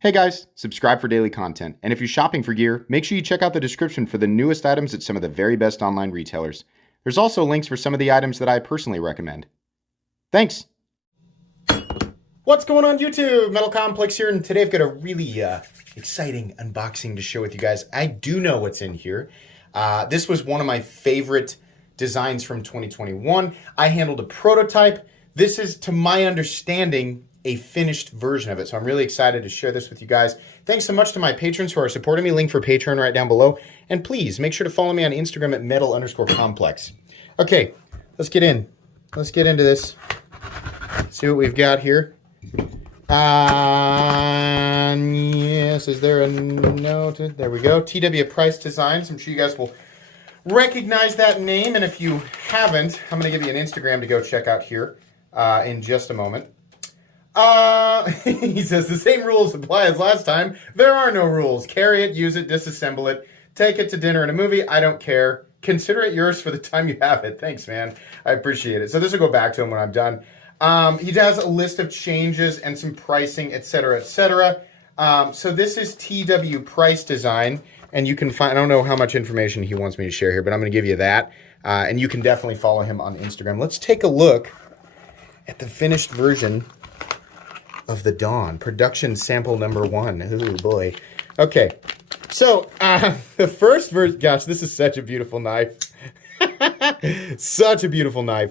Hey guys, subscribe for daily content. And if you're shopping for gear, make sure you check out the description for the newest items at some of the very best online retailers. There's also links for some of the items that I personally recommend. Thanks! What's going on YouTube? Metal Complex here, and today I've got a really exciting unboxing to share with you guys. I do know what's in here. This was one of my favorite designs from 2021. I handled a prototype. This is, to my understanding, a finished version of it. So I'm really excited to share this with you guys. Thanks so much to my patrons who are supporting me. Link for Patreon right down below. And please make sure to follow me on Instagram at metal_complex. Okay, let's get in. Let's get into this. See what we've got here. Yes, is there a note? There we go. TW Price Designs. I'm sure you guys will recognize that name. And if you haven't, I'm going to give you an Instagram to go check out here in just a moment. He says, the same rules apply as last time. There are no rules. Carry it, use it, disassemble it. Take it to dinner and a movie. I don't care. Consider it yours for the time you have it. Thanks, man. I appreciate it. So this will go back to him when I'm done. He does a list of changes and some pricing, etc., etc. So this is TW Price Design, and you can find, I don't know how much information he wants me to share here, but I'm going to give you that. And you can definitely follow him on Instagram. Let's take a look at the finished version of the Dawn, production sample number 1. Oh boy. Okay, so the first version, gosh, this is such a beautiful knife. Such a beautiful knife.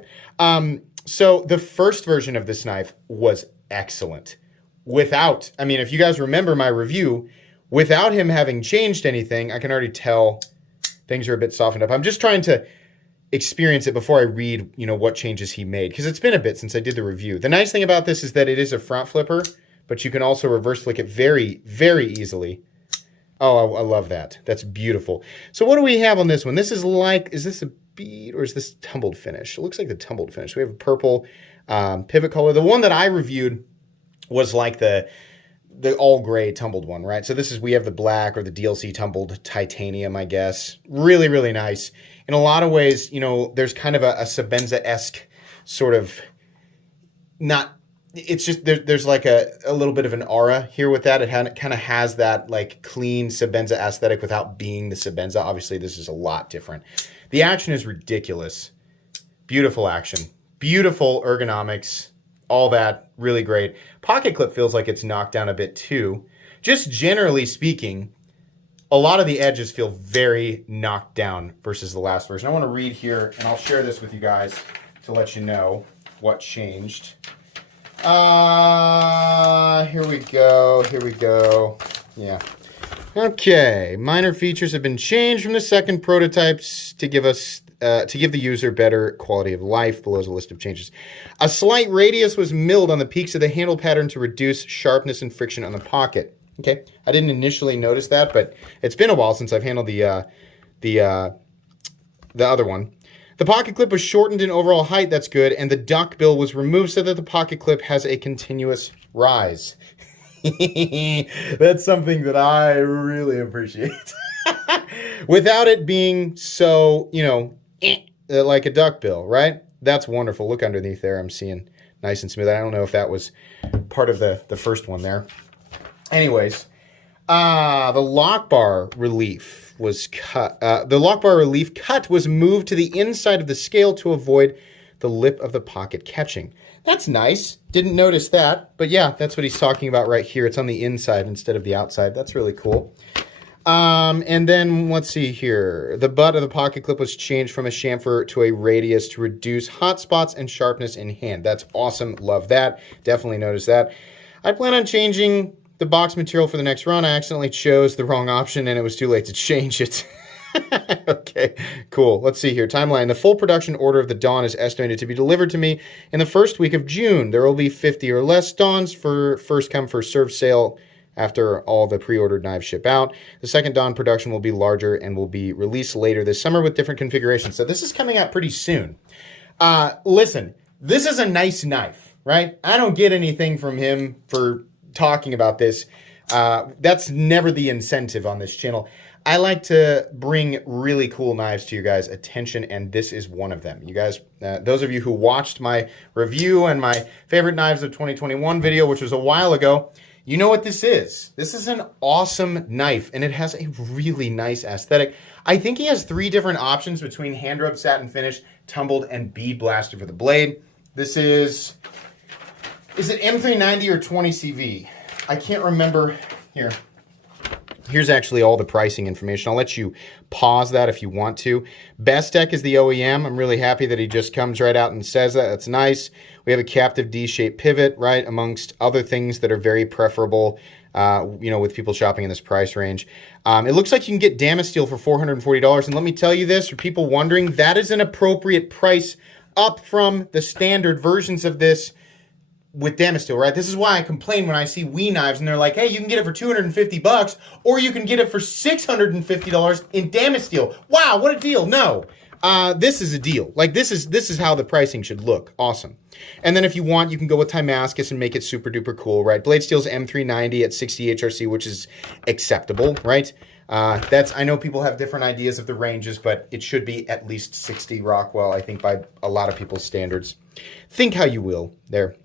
So the first version of this knife was excellent. Without, I mean, if you guys remember my review, without him having changed anything, I can already tell things are a bit softened up. I'm just trying to experience it before I read, what changes he made, because it's been a bit since I did the review. The nice thing about this is that it is a front flipper, but you can also reverse flick it very, very easily. Oh, I love that. That's beautiful. So what do we have on this one? This is like, is this a bead or is this tumbled finish? It looks like the tumbled finish. We have a purple pivot color. The one that I reviewed was like the all gray tumbled one, right? So this is, we have the black or the DLC tumbled titanium, I guess. Really, really nice. In a lot of ways, there's kind of a Sebenza-esque sort of, it's just, there's like a little bit of an aura here with that. It kind of has that like clean Sebenza aesthetic without being the Sebenza. Obviously, this is a lot different. The action is ridiculous. Beautiful action. Beautiful ergonomics. All that, really great. Pocket clip feels like it's knocked down a bit too. Just generally speaking, a lot of the edges feel very knocked down versus the last version. I want to read here, and I'll share this with you guys to let you know what changed. Here we go. Here we go. Yeah. Okay. Minor features have been changed from the second prototypes to give us to give the user better quality of life. Below is a list of changes. A slight radius was milled on the peaks of the handle pattern to reduce sharpness and friction on the pocket. Okay, I didn't initially notice that, but it's been a while since I've handled the other one. The pocket clip was shortened in overall height, that's good, and the duck bill was removed so that the pocket clip has a continuous rise. That's something that I really appreciate. Without it being so, like a duck bill, right? That's wonderful. Look underneath there, I'm seeing nice and smooth. I don't know if that was part of the first one there. Anyways, the lock bar relief was cut. The lock bar relief cut was moved to the inside of the scale to avoid the lip of the pocket catching. That's nice. Didn't notice that, but yeah, that's what he's talking about right here. It's on the inside instead of the outside. That's really cool. And then let's see here. The butt of the pocket clip was changed from a chamfer to a radius to reduce hot spots and sharpness in hand. That's awesome. Love that. Definitely noticed that. I plan on changing the box material for the next run. I accidentally chose the wrong option and it was too late to change it. Okay, cool. Let's see here. Timeline. The full production order of the Dawn is estimated to be delivered to me in the first week of June. There will be 50 or less Dawns for first come, first served sale after all the pre-ordered knives ship out. The second Dawn production will be larger and will be released later this summer with different configurations. So this is coming out pretty soon. Listen, this is a nice knife, right? I don't get anything from him for talking about this. That's never the incentive on this channel. I like to bring really cool knives to you guys' attention, and this is one of them. You guys, those of you who watched my review and my favorite knives of 2021 video, which was a while ago, You know what this is. This is an awesome knife, and it has a really nice aesthetic. I think he has 3 different options between hand rubbed satin finish, tumbled, and bead blasted for the blade. This is it M390 or 20 CV? I can't remember. Here. Here's actually all the pricing information. I'll let you pause that if you want to. Bestech is the OEM. I'm really happy that he just comes right out and says that. That's nice. We have a captive D-shaped pivot, right, amongst other things that are very preferable, with people shopping in this price range. It looks like you can get Damasteel for $440. And let me tell you this, for people wondering, that is an appropriate price up from the standard versions of this with Damasteel, right? This is why I complain when I see Wii knives and they're like, hey, you can get it for $250 or you can get it for $650 in Damasteel. Wow, what a deal. No, this is a deal. Like this is how the pricing should look. Awesome. And then if you want, you can go with Timascus and make it super duper cool, right? Blade Steel's M390 at 60 HRC, which is acceptable, right? I know people have different ideas of the ranges, but it should be at least 60 Rockwell, I think, by a lot of people's standards. Think how you will there.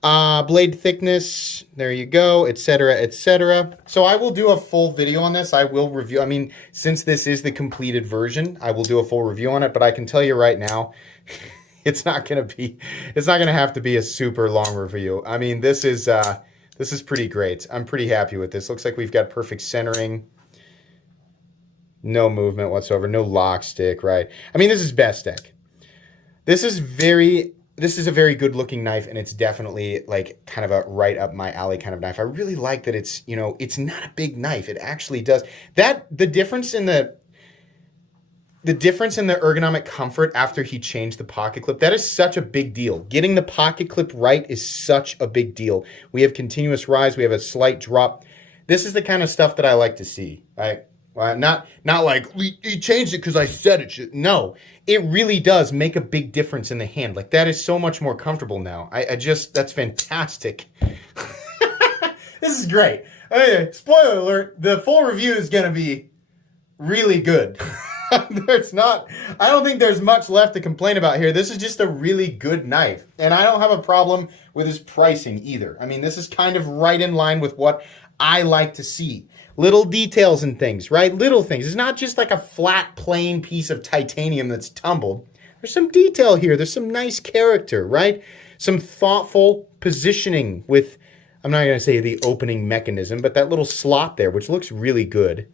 Blade thickness, there you go, etc., etc. So I will do a full video on this. I will review, I mean, since this is the completed version, I will do a full review on it, but I can tell you right now, it's not going to have to be a super long review. I mean, this is pretty great. I'm pretty happy with this. Looks like we've got perfect centering. No movement whatsoever, no lock stick, right? I mean, this is Bestech. This is a very good looking knife, and it's definitely like kind of a right up my alley kind of knife. I really like that it's, it's not a big knife. It actually does. The difference in the ergonomic comfort after he changed the pocket clip, that is such a big deal. Getting the pocket clip right is such a big deal. We have continuous rise, we have a slight drop. This is the kind of stuff that I like to see, right? Not like, he changed it because I said it should. No, it really does make a big difference in the hand. Like, that is so much more comfortable now. That's fantastic. This is great. Spoiler alert, the full review is going to be really good. I don't think there's much left to complain about here. This is just a really good knife. And I don't have a problem with his pricing either. I mean, this is kind of right in line with what I like to see. Little details and things, right? Little things. It's not just like a flat, plain piece of titanium that's tumbled. There's some detail here. There's some nice character, right? Some thoughtful positioning with, I'm not going to say the opening mechanism, but that little slot there, which looks really good.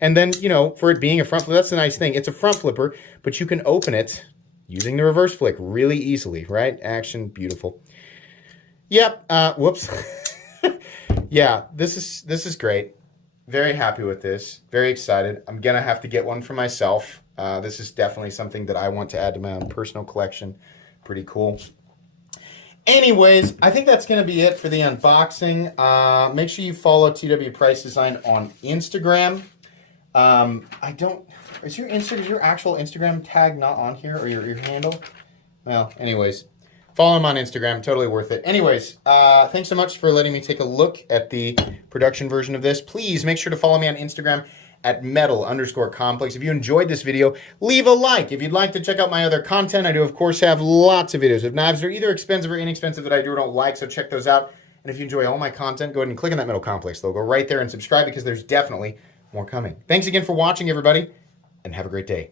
And then, for it being a front flipper, that's the nice thing. It's a front flipper, but you can open it using the reverse flick really easily, right? Action, beautiful. Yep, whoops. Yeah, this is great. Very happy with this. Very excited. I'm going to have to get one for myself. This is definitely something that I want to add to my own personal collection. Pretty cool. Anyways, I think that's going to be it for the unboxing. Make sure you follow TW Price Design on Instagram. Is your actual Instagram tag not on here, or your handle? Well, anyways, follow him on Instagram. Totally worth it. Anyways, thanks so much for letting me take a look at the production version of this. Please make sure to follow me on Instagram at metal_complex. If you enjoyed this video, leave a like. If you'd like to check out my other content, I do, of course, have lots of videos of knives that are either expensive or inexpensive that I do or don't like, so check those out. And if you enjoy all my content, go ahead and click on that Metal Complex logo right there and subscribe, because there's definitely more coming. Thanks again for watching, everybody, and have a great day.